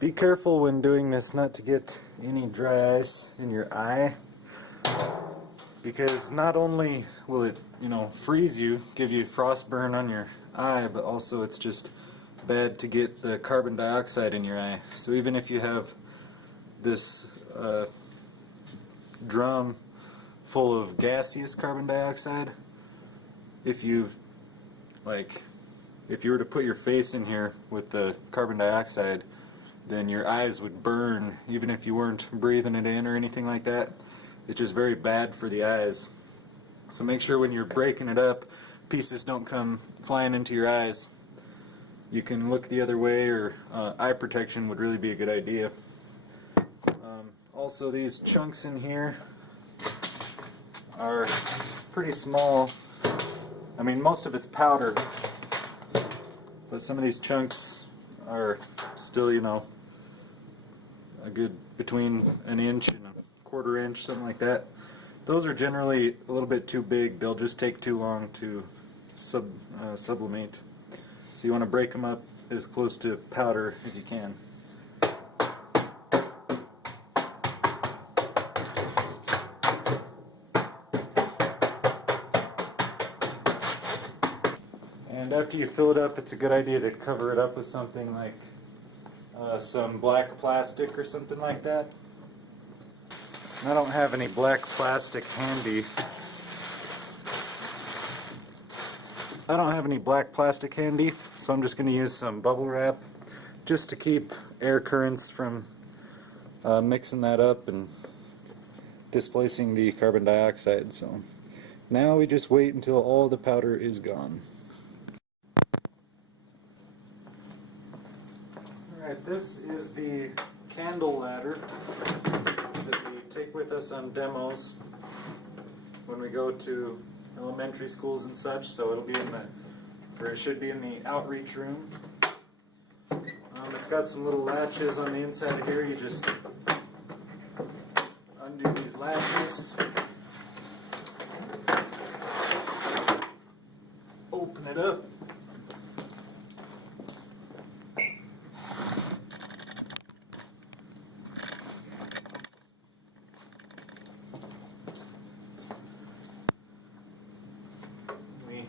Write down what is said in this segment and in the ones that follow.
Be careful when doing this not to get any dry ice in your eye, because not only will it, freeze you, give you frostburn on your eye, but also it's just bad to get the carbon dioxide in your eye. So even if you have this drum full of gaseous carbon dioxide, if you were to put your face in here with the carbon dioxide, then your eyes would burn even if you weren't breathing it in or anything like that. It's just very bad for the eyes. So make sure when you're breaking it up, pieces don't come flying into your eyes. You can look the other way, or eye protection would really be a good idea. Also, these chunks in here are pretty small. I mean, most of it's powder, but some of these chunks are still, a good between an inch and a quarter inch, something like that. Those are generally a little bit too big. They'll just take too long to sublimate. So you want to break them up as close to powder as you can. And after you fill it up, it's a good idea to cover it up with something like some black plastic or something like that. I don't have any black plastic handy. So I'm just going to use some bubble wrap just to keep air currents from mixing that up and displacing the carbon dioxide. So now we just wait until all the powder is gone. Alright, this is the candle ladder that we take with us on demos when we go to elementary schools and such. So it'll be it should be in the outreach room. It's got some little latches on the inside here. You just undo these latches, open it up, we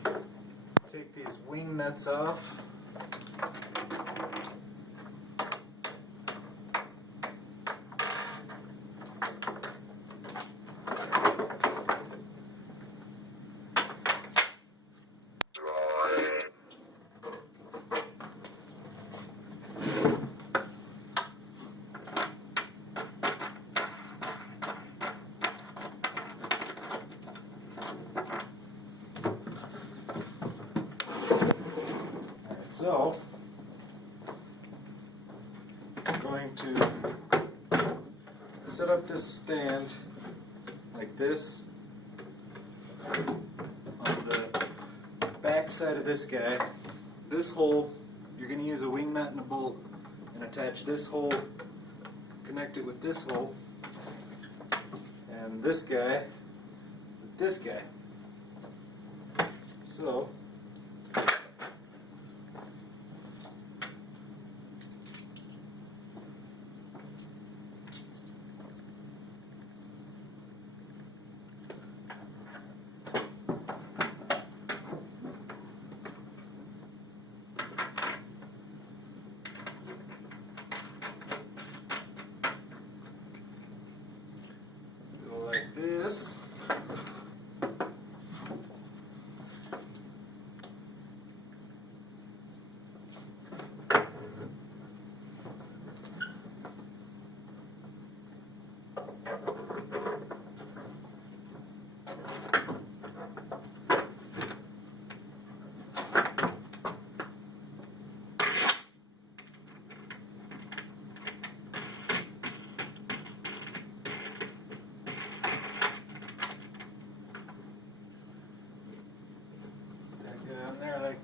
take these wing nuts off. So, I'm going to set up this stand like this on the back side of this guy. This hole, you're going to use a wing nut and a bolt and attach this hole, connect it with this hole, and this guy with this guy. So,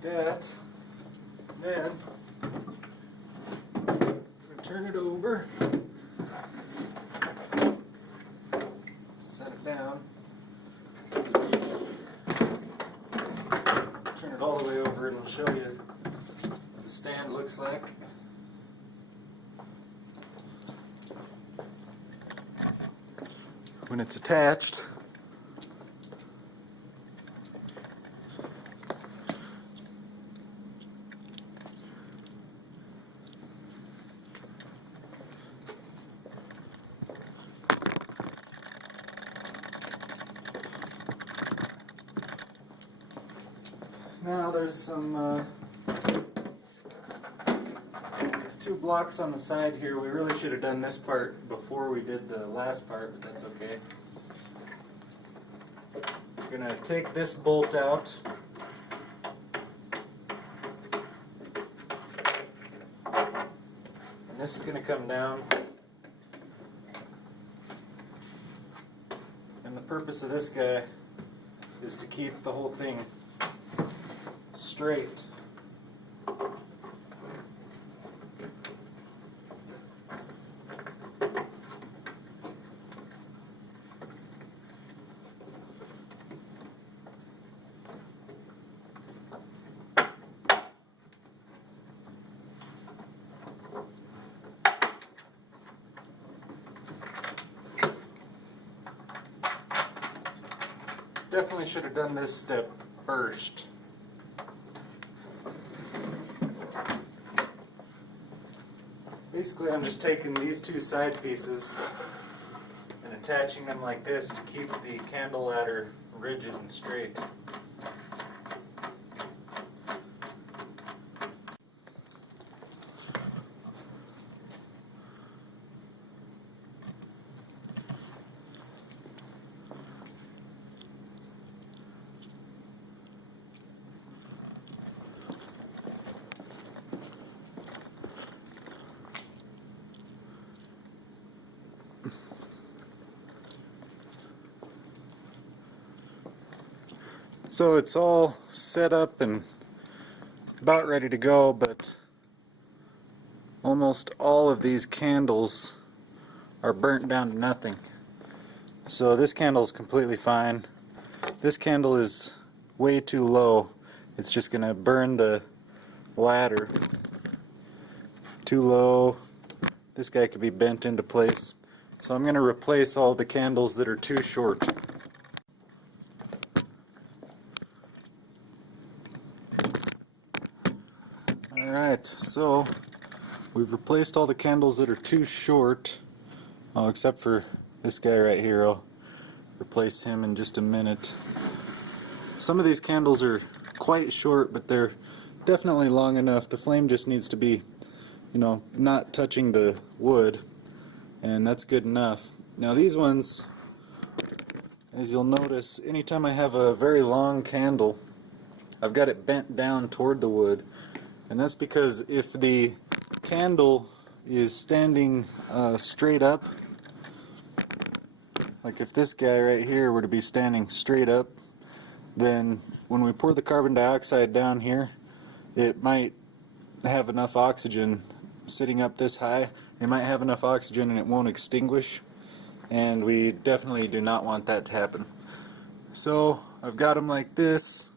like that. Then turn it over, set it down, turn it all the way over, and we'll show you what the stand looks like. When it's attached, now there's some two blocks on the side here. We really should have done this part before we did the last part, but that's okay. We're going to take this bolt out. And this is going to come down. And the purpose of this guy is to keep the whole thing straight. Definitely should have done this step first. Basically, I'm just taking these two side pieces and attaching them like this to keep the candle ladder rigid and straight. So it's all set up and about ready to go, but almost all of these candles are burnt down to nothing. So this candle is completely fine. This candle is way too low. It's just going to burn the ladder. Too low. This guy could be bent into place. So I'm going to replace all the candles that are too short. Alright, so we've replaced all the candles that are too short, except for this guy right here. I'll replace him in just a minute. Some of these candles are quite short, but they're definitely long enough. The flame just needs to be, not touching the wood, and that's good enough. Now these ones, as you'll notice, anytime I have a very long candle, I've got it bent down toward the wood. And that's because if the candle is standing straight up, like if this guy right here were to be standing straight up, then when we pour the carbon dioxide down here, it might have enough oxygen sitting up this high. It might have enough oxygen and it won't extinguish, and we definitely do not want that to happen. So I've got them like this,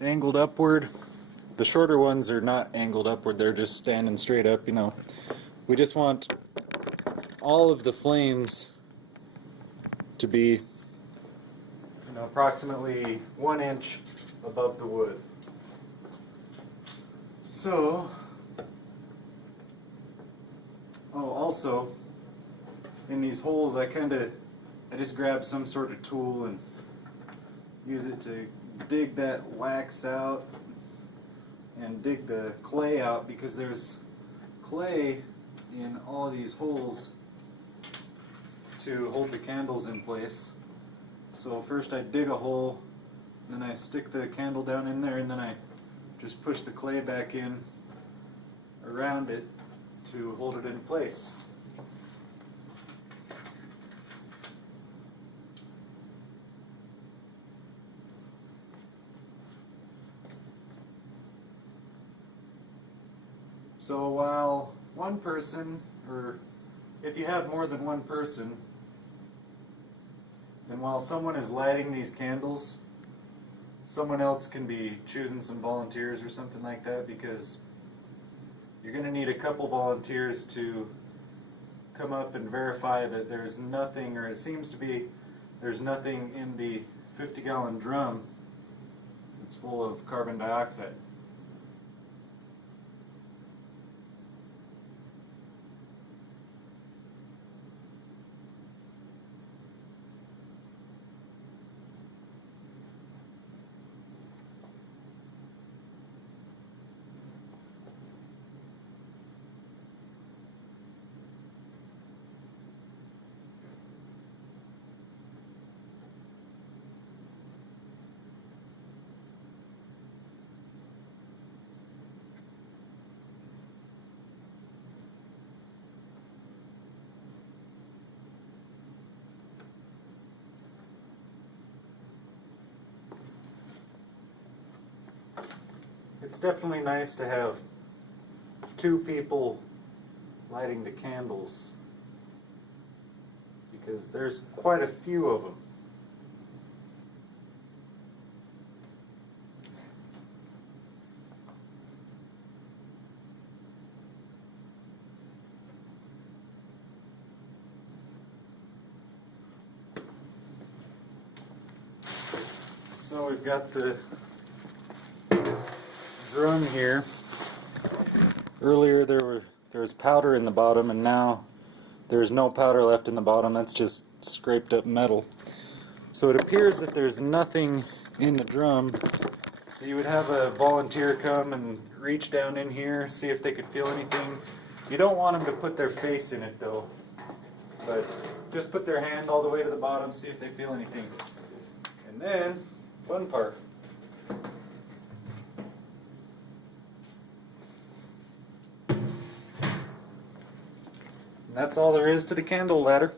angled upward. The shorter ones are not angled upward, they're just standing straight up, We just want all of the flames to be, approximately 1 inch above the wood. So, also, in these holes I just grab some sort of tool and use it to dig that wax out and dig the clay out, because there's clay in all of these holes to hold the candles in place. So first I dig a hole, then I stick the candle down in there, and then I just push the clay back in around it to hold it in place. So while one person, or if you have more than one person, then while someone is lighting these candles, someone else can be choosing some volunteers or something like that, because you're going to need a couple volunteers to come up and verify that there's nothing, or it seems to be there's nothing in the 50-gallon drum that's full of carbon dioxide. It's definitely nice to have two people lighting the candles, because there's quite a few of them. So we've got the drum here. Earlier there was powder in the bottom, and now there's no powder left in the bottom. That's just scraped up metal. So it appears that there's nothing in the drum. So you would have a volunteer come and reach down in here, see if they could feel anything. You don't want them to put their face in it though, but just put their hand all the way to the bottom, see if they feel anything. And then, fun part. And that's all there is to the candle ladder.